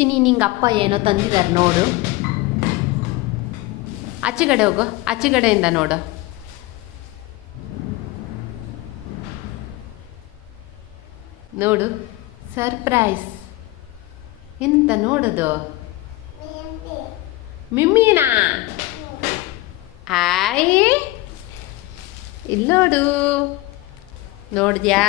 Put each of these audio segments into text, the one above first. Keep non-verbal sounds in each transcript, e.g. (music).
ಚಿನಿ ನಿಂಗೆ ಅಪ್ಪ ಏನೋ ತಂದಿದ್ದಾರೆ ನೋಡು. ಆಚೆಗಡೆ ಹೋಗು ಆಚೆಗಡೆಯಿಂದ ನೋಡು. ನೋಡು, ಸರ್ಪ್ರೈಸ್. ಎಂತ ನೋಡೋದು? ಮಿಮ್ಮಿನಾ? ಹಾಯ್. ಇಲ್ಲೋಡು ನೋಡಿದ್ಯಾ?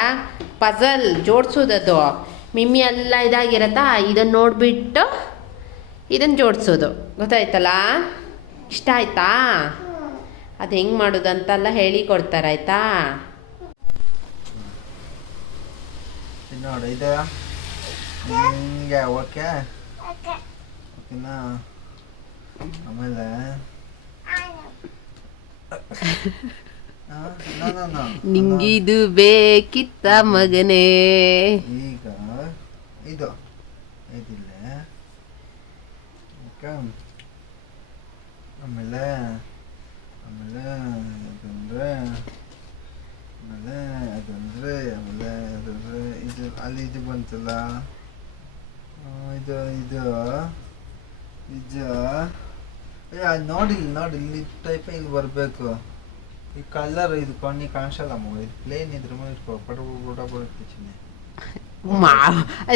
ಪಜಲ್ ಜೋಡಿಸೋದದು. ಮಿಮ್ಮಿ ಎಲ್ಲ ಇದಾಗಿರತ್ತಾ? ಇದನ್ನು ನೋಡಿಬಿಟ್ಟು ಇದನ್ನು ಜೋಡಿಸೋದು. ಗೊತ್ತಾಯ್ತಲ್ಲ ಇಷ್ಟ ಆಯ್ತಾ? ಅದು ಹೆಂಗೆ ಮಾಡೋದು ಅಂತೆಲ್ಲ ಹೇಳಿ ಕೊಡ್ತಾರೆ ಆಯ್ತಾ ನೋಡು ಇದು ಹಿಂಗೆ ಓಕೆ? ಓಕೆನಾ? ಆಮೇಲೆ. ನಿಂಗಿದು ಬೇಕಿತ್ತ ಮಗನೇ. ಇದು. ಇದಿಲ್ಲ. ಆಮೇಲೆ ಆಮೇಲೆ ಅದಂದ್ರೆ ಆಮೇಲೆ ಅದಂದ್ರೆ ಆಮೇಲೆ ಅದಂದ್ರೆ ಇದು ಅಲ್ಲಿ ಇದು ಬಂತಲ್ಲ? ಇದು ಇದು ಇದು. ಅದು ನೋಡಿಲ್ಲ ನೋಡಿ ಇಲ್ಲಿ ಟೈಪ್ ಇಲ್ಲಿ ಬರಬೇಕು. ಈ ಕಲರ್ ಇದು ಕಣ್ಣಿ ಕಾಣಿಸಲ್ಲ ಇದು ಪ್ಲೇನ್ ಇದ್ರ ಮೇಲೆ ಇಟ್ಕೋ ಪಟ ಪಟ ಬರುತ್ತೆ ಚಿನ್ನೆ. ಮಾ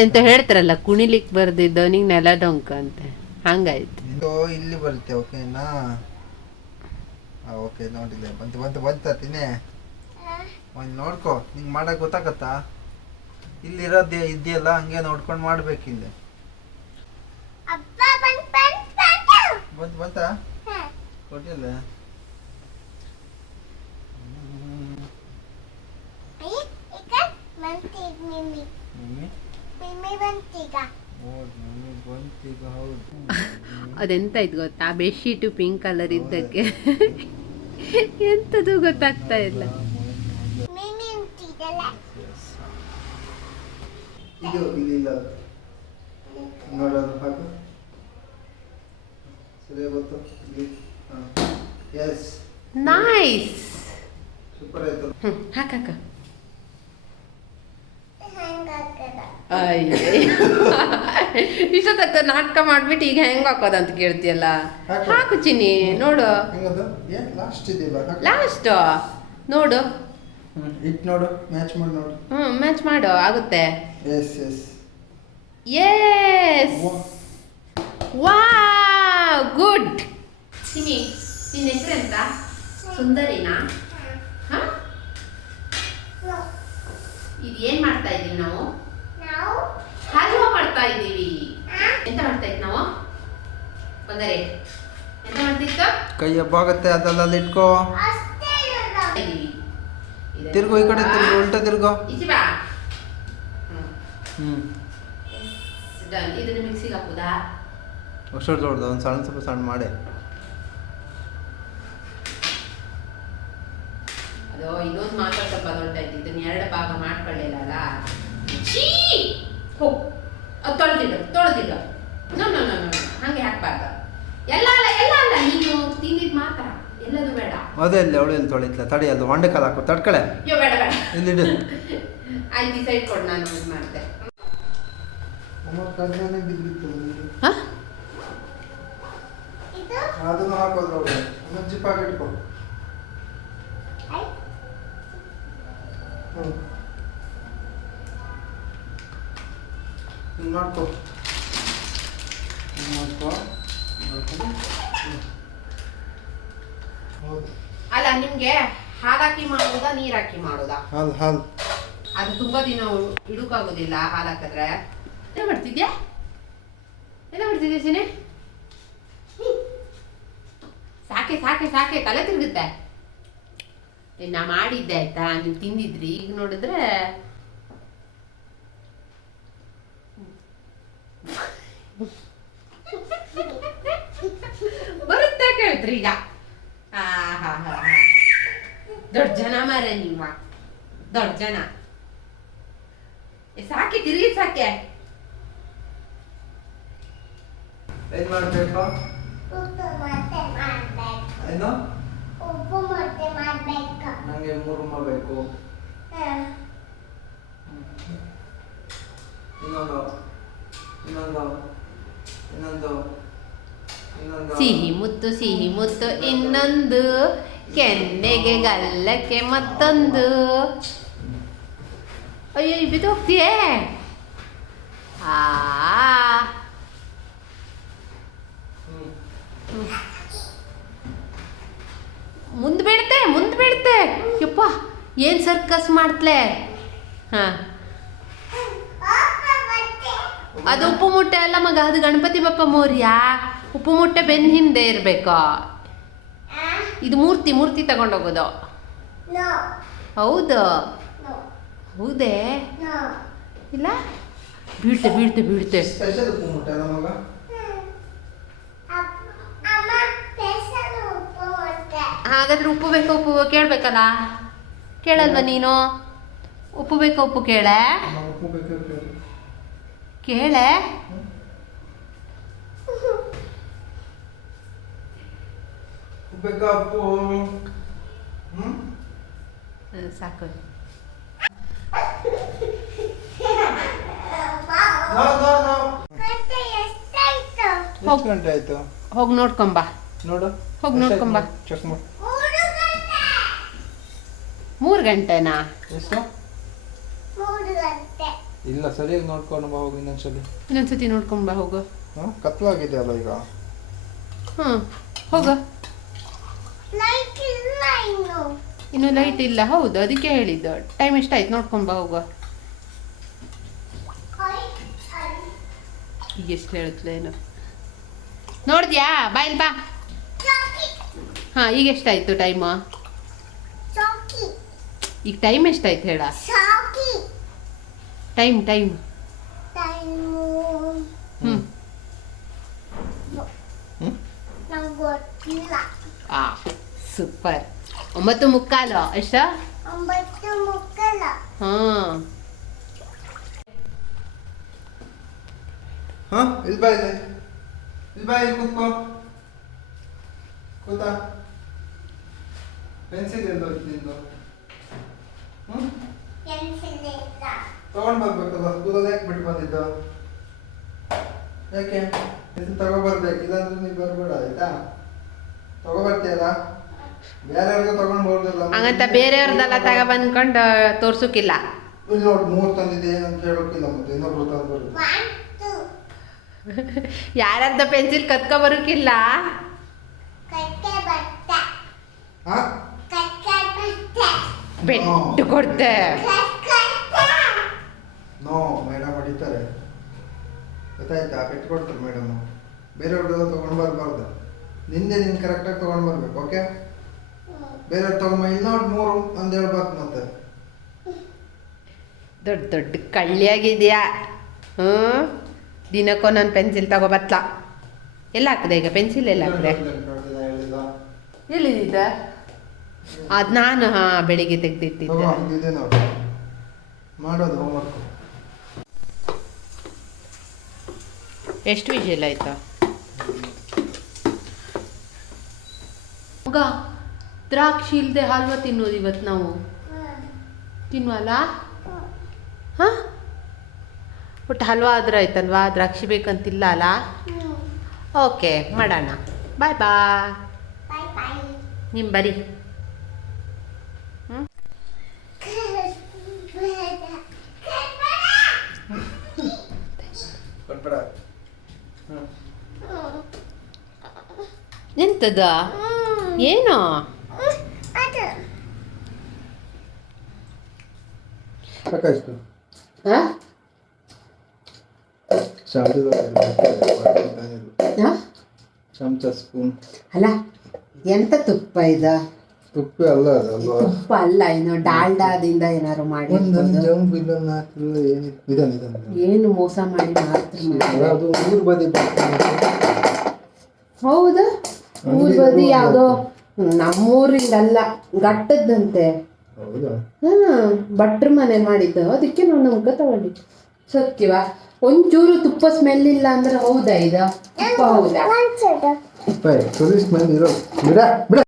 ಅಂತ ಹೇಳ್ತಾರಲ್ಲ ಕುಣಿಲಿಕ್ಕೆ ಬರ್ದಿದ್ದವನಿಗೆ ನೆಲ ಡೊಂಕ ಅಂತ. ಹಂಗಾಯ್ತು. ಇದು ಇಲ್ಲಿ ಬರುತ್ತೆ ಓಕೆನಾ ಓಕೆ ನೋಡಿಲ್ಲ ಬಂತು ಬಂತು ಬಂತ ತಿನ್ನೆ. ಒಂದು ನೋಡ್ಕೋ ನಿಂಗೆ ಮಾಡೋಕೆ ಗೊತ್ತಾಗತ್ತಾ? ಇಲ್ಲಿರೋದೇ ಇದೆಯಲ್ಲ ಹಂಗೆ ನೋಡ್ಕೊಂಡು ಮಾಡ್ಬೇಕು ಇಲ್ಲಿ. ಬಂತು ಬಂತ? ಕೊಟ್ಟಿಲ್ಲ ಹೌದು ಮಮ್ಮಿ? (laughs) ಅದೆಂತ ಇದು ಗೊತ್ತಾ? Bedsheet pink colour ಇದ್ದಕ್ಕೆ. (laughs) ಎಂತದು ಗೊತ್ತಾಗ್ತಾ ಇಲ್ಲ. ಇದು ಇಲ್ಲಿಲ್ಲ. ನೋಡೋದು ಹಾಕು ಸರಿ ಗೊತ್ತು? ಎಸ್ ನೈಸ್ ಸೂಪರ್ ಆಯ್ತು. ಹ್ಮ್ ಹಾಕಾಕ ಇಷ್ಟೊತ್ತಕ್ಕ ನಾಟಕ ಮಾಡ್ಬಿಟ್ಟು ಈಗ ಹೆಂಗ್ ಹಾಕೋದಂತ ಕೇಳ್ತಿಯಲ್ಲ? ಹಾಕು. ಚಿನ್ನಿ ನೋಡು. ಲಾಸ್ಟ್ ನೋಡು. ಇಟ್ ನೋಡು ಮ್ಯಾಚ್ ಮಾಡಿ ನೋಡು. ಹ್ಮ್ ಮ್ಯಾಚ್ ಮಾಡು ಆಗುತ್ತೆ. ಎಸ್ ಎಸ್ ಎಸ್ ವಾ ಗುಡ್ ಚಿನ್ನಿ ನಿನ್ನ ಹೆಸರೆಂತ ಸುಂದರಿನಾ ಹ ಇದು ಏನ್ ಮಾಡ್ತಾ ಇದೀವಿ ನಾವು? ಹಲ್ವಾ ಮಾಡ್ತಾ ಇದ್ದೀವಿ. ಎಂತ ಮಾಡ್ತಾ ಇತ್ತು ನಾವು? ಬಂದರೆ. ಎಂತ ಮಾಡ್ತಿತ್ತು ಕೈ ಹಬ್ಬಾಗತ್ತೆ ಅದೆಲ್ಲ ಅದಲ್ಲ ಇಟ್ಕೋ ತಿರ್ಗೋ ಈ ಕಡೆ ತಿರ್ಗೋ ಉಲ್ಟ ತಿರ್ಗೋ. ಈಚೆ ಬಾ. ಹ್ಮ್. ಇದನ್ನ ಮಿಕ್ಸಿಗೆ ಹಾಕುದಾ? ಅಷ್ಟು ದೊಡ್ಡದು ಒಂದು ಸಣ್ಣ ಸ್ವಲ್ಪ ಸಣ್ಣ ಮಾಡಿ. ಅದು ಇನ್ನೊಂದು ಮಾತ್ರ ಸ್ವಲ್ಪ ದೊಡ್ಡಾಯ್ತು ಇದನ್ನ ಎರಡು ಭಾಗ ಮಾಡ್ಕೊಳ್ಳಿಲ್ಲ ಅಲ್ಲ ಛೀ! ಹೋ ಅದು ತೊಳೆದಿಡು ತೊಳೆದಿಡು. ನೋ ನೋ ನೋ ನೋ ಹಂಗೆ ಹಾಕ್ಬಾರ್ದು. ಎಲ್ಲ ಅಲ್ಲ ಎಲ್ಲ ಅಲ್ಲ ನೀನು ತಿಂದಿದ್ ಮಾತ್ರ. ಎಲ್ಲದು ಬೇಡ. ಅದೇ ಇಲ್ಲಿ ಅವಳು ಇಲ್ಲಿ ತೊಳಿತ್ಲ? ತಡಿ ಅದು ಹೊಂಡೆ ಕಾಲ ಹಾಕು. ತಡ್ಕಳೆ. ಅಯ್ಯೋ ಬೇಡ ಬೇಡ. ಇಲ್ಲಿಡು. (laughs) ಆಯ್ತು ಈ ಸೈಡ್ ಕೊಡು ನಾನು ಇದು ಮಾಡ್ತೆ. ಹಾ? ಅದನ್ನು ಹಾಕೋದು ಜಿಪ್ ಹಾಕಿ ಇಟ್ಕೋ ಹ್ಞೂ ಹಿಂಗೆ ಮಾಡ್ಕೋ ಮಾಡ್ಕೋ ಮಾಡ್ಕೊಂಡು. ಹೌದು. ಅಲ್ಲ ನಿಮ್ಗೆ ಹಾಲು ಹಾಕಿ ಮಾಡೋದಾ ನೀರ್ ಹಾಕಿ ಮಾಡೋದಾ? ಹಾಲು ಹಾಲು. ಅದು ತುಂಬಾ ದಿನ ಇಡುಕಾಗೋದಿಲ್ಲ ಹಾಲು ಹಾಕಿದ್ರೆ. ಏನ ಮಾಡ್ತಿದ್ಯಾ? ಏನ ಮಾಡ್ತಿದ್ಯಾ ಸಿನೆ? ಸಾಕೆ ಸಾಕೆ ಸಾಕೆ ತಲೆ ತಿರುಗುತ್ತೆ ನಾ ಮಾಡಿದ್ದೆ ಆಯ್ತಾ? ನೀವು ತಿಂದಿದ್ರಿ. ಈಗ ನೋಡಿದ್ರೆ ಕೇಳ್ತ್ರಿ ಈಗ. ಹಾ ಹಾ ಹಾ. ದೊಡ್ಡ ಜನ ಮಾರ ನೀವ. ದೊಡ್ಡ ಜನ. ಸಾಕೆ ತಿರುಗಿ ಸಾಕೆ. ಏನು ಮಾಡಬೇಕು? ಏನು? ನನಗೆ ಮೂರು ರೂಮ ಬೇಕು. ಇನ್ನೊಂದು ಇನ್ನೊಂದು ಇನ್ನೊಂದು ಇನ್ನೊಂದು. ಸಿಹಿ ಮುತ್ತು ಸಿಹಿ ಮುತ್ತು, ಇನ್ನೊಂದು ಕೆನ್ನೆಗೆ ಗಲ್ಲಕ್ಕೆ ಮತ್ತೊಂದು. ಅಯ್ಯೋ ಬಿದ್ದು ಹೋಗ್ತೀಯೇ? ಆ. ಮುಂದೆ ಬಿಡ್ತೆ ಮುಂದೆ ಬೀಳ್ತೆ. ಯಪ್ಪ, ಏನು ಸರ್ಕಸ್ ಮಾಡ್ತ್ಲೆ? ಹಾಂ. ಅದು ಉಪ್ಪು ಮುಟ್ಟೆ ಅಲ್ಲ ಮಗ, ಅದು ಗಣಪತಿ ಬಪ್ಪ ಮೋರ್ಯ? ಉಪ್ಪು ಮುಟ್ಟೆ ಬೆನ್ನ ಹಿಂದೆ ಇರಬೇಕು? ಇದು ಮೂರ್ತಿ ಮೂರ್ತಿ ತಗೊಂಡೋಗೋದು. ಹೌದು. ಹೌದೇ? ಇಲ್ಲ? ಬೀಳ್ತೆ ಬೀಳ್ತೆ ಬೀಳ್ತೆ. ಹಾಗಾದ್ರೆ ಉಪ್ಪು ಬೇಕು ಉಪ್ಪು ಕೇಳಬೇಕಲ್ಲ? ಕೇಳಲ್ವ ನೀನು? ಉಪ್ಪು ಬೇಕು ಉಪ್ಪು ಕೇಳೆ? ಅಮ್ಮ, ಉಪ್ಪು ಬೇಕು ಕೇಳು. ಕೇಳೆ ಉಪ್ಪು ಹ್ಮ್, ಸಾಕು. ಎಷ್ಟು ಗಂಟೆ ಆಯ್ತು ಹೋಗಿ ನೋಡ್ಕೊಂಬ ನೋಡು ಹೋಗಿ ನೋಡ್ಕೊಂಬಾ. ಚೆಕ್ ಮಾಡು ಮೂರು ಗಂಟೆನಾ ಎಷ್ಟು ಇಲ್ಲ ಸರಿಯಾಗಿ ನೋಡ್ಕೊಂಡು ಬಾ ಹೋಗಿ ಇನ್ನೊಂದ್ಸಲಿ. ಇನ್ನೊಂದ್ಸತಿ ನೋಡ್ಕೊಂಬ ಹೋಗು. ಹ್ಞೂ ಕತ್ಲಾಗಿದೆ ಅಲ್ಲ ಈಗ. ಹ್ಞೂ ಹೋಗು. ಇನ್ನು. ಲೈಟ್ ಇಲ್ಲ. ಹೌದು ಅದಕ್ಕೆ ಹೇಳಿದ್ದು. ಟೈಮ್ ಎಷ್ಟಾಯ್ತು? ನೋಡ್ಕೊಂಬ ಹೋಗು ಈಗ ಎಷ್ಟು ಹೇಳುತ್ತಲೇನು ನೋಡಿದ್ಯಾ? ಬಾಯಿಲ್ ಬಾ. ಹಾಂ ಈಗ ಎಷ್ಟಾಯ್ತು ಟೈಮ್ ಈಗ ಟೈಮ್ ಎಷ್ಟಾಯ್ತು ಹೇಳ? ಟೈಮ್ ಟೈಮ್ ಹ್ಞೂ ಹ್ಮ್? ಗೊತ್ತಿಲ್ಲ. ಆ ಸೂಪರ್ ಒಂಬತ್ತು ಮುಕ್ಕಾಲು ಎಷ್ಟ? ಒಂಬತ್ತು ಹಾಂ. ಹಾಂ ಇಲ್ಲಿ ಬಾ ಇಲ್ಲಿ. ಇಲ್ಲಿ ಬಾ ಇಲ್ಲಿ ಕೂತ್ಕೋ. ಕೂತಾ ಪೆನ್ಸಿಲ್ ಎಲ್ಲ ನಿಂದು? ಹ್ಞೂ ತಗೊಂಡು ಬರ್ಬೇಕಲ್ಲ ಸ್ಕೂಲಲ್ಲಿ ಯಾಕೆ ಬಿಟ್ಟು ಬಂದಿದ್ದು? ಯಾಕೆ? ಪೆನ್ಸಿಲ್ ತಗೊಬರ್ಬೇಕು. ಇಲ್ಲಾಂದ್ರೆ ನೀವು ಬರಬೇಡ ಆಯ್ತಾ? ತಗೋಬರ್ತೀಯಲ್ಲ? ಹಂಗಂತ ಬೇರೆಯವ್ರದ್ದೆಲ್ಲ ತೋರ್ಸೋಕ್ಕಿಲ್ಲ ಬರೋದು ಒನ್ ಟು ಯಾರ್ಯಾರ್ದ ಪೆನ್ಸಿಲ್ ಕತ್ಕೊ ಬರೋಕಿಲ್ಲ? ಬೆಟ್ಟು ಕೊಡ್ತೆ. ನೋ ಮೇಡಮ್ ಹೊಡಿತಾರೆ. ಗೊತ್ತಾಯ್ತಾ? ಪೆಟ್ಟು ಕೊಡ್ತಾರೆ ಮೇಡಮ್ ಬೇರೆಯವ್ರದ್ದೆಲ್ಲ ತೊಗೊಂಡು ಬರಬಾರ್ದು. ನಿಂದೆ ನೀನು ಕರೆಕ್ಟಾಗಿ ತೊಗೊಂಡು ಬರ್ಬೇಕು ಓಕೆ ಬೇರೆಯವ್ರು ತಮ್ಮ ಇಲ್ಲಿ ನೋಡಿ ಮೂರು ಅಂತ ಹೇಳ್ಬಾರ್ದು ಮತ್ತೆ. ದೊಡ್ಡ ದೊಡ್ಡ ಕಳ್ಳಿಯಾಗಿದೆಯಾ? ಹ್ಞೂ? ನಾನು ಪೆನ್ಸಿಲ್ ತಗೋಬತ್ಲ ಎಲ್ಲ ಹಾಕಿದೆ ಈಗ? ಪೆನ್ಸಿಲ್ ಎಲ್ಲ ಹಾಕಿದೆ? ಎಲ್ಲಿದ್ದ? ಅದು ನಾನು ಹಾಂ ಬೆಳಿಗ್ಗೆ ತೆಗೆದಿಟ್ಟಿದ್ದೆ. ಮಾಡೋದು ಹೋಮ್ವರ್ಕ್ ಎಷ್ಟು ವಿಷಯ ಆಯ್ತಾ? ಮಗ. ದ್ರಾಕ್ಷಿ ಇಲ್ಲದೆ ಹಲ್ವಾ ತಿನ್ನೋದು ಇವತ್ತು ನಾವು. ತಿನ್ನುವಲ್ಲ ಹಾಂ? ಒಟ್ಟು ಹಲ್ವಾ ಆದ್ರೆ ಆಯ್ತಲ್ವಾ? ದ್ರಾಕ್ಷಿ ಬೇಕಂತಿಲ್ಲ ಅಲ್ಲ? ಓಕೆ ಮಾಡೋಣ. ಬಾಯ್ ಬಾಯ್ ಬೈ ಬೈ ನಿಮ್ಮ ಬರಿ. ಎಂತದ? ಏನು ಅದು ಸಾಕಾಯ್ತು. ಹಾಂ ಚಮಚ ಸ್ಪೂನ್. ಅಲ್ಲ ಎಂತ ತುಪ್ಪ ಇದ? ತುಪ್ಪ ಅಲ್ಲ ಅದಲ್ವಾ ತುಪ್ಪ ಅಲ್ಲ ಇನ್ನು ಡಾಲ್ಡಾದಿಂದ ಏನಾರು ಮಾಡಿ ಒಂದೊಂದು ಜಂಪ್ ಏನು ಮೋಸ ಮಾಡಿ ಮಾತ್ರ ಅದು ಬದಿ. ಹೌದಾ ಊರ್ ಬದಿ ಯಾವುದೋ ನಮ್ಮೂರಿಂದಲ್ಲ ಗಟ್ಟದ್ದಂತೆ. ಹೌದಾ? ಹ್ಮ್ ಭಟ್ರ ಮನೆ ಮಾಡಿದ್ದು. ಅದಕ್ಕೆ ನಾನು ನಮ್ಗೆ ತಗೊಂಡಿದ್ದು. ಸತ್ಯವ? ಒಂಚೂರು ತುಪ್ಪ ಸ್ಮೆಲ್ ಇಲ್ಲ ಅಂದ್ರೆ ಹೌದಾ ಇದು? ತುಪ್ಪ ಹೌದಾ? ಒಂದ್ಸಲ ಸುರಿ ಸ್ಮೆಲ್ ಇರೋ ಬಿಡ ಬಿಡ.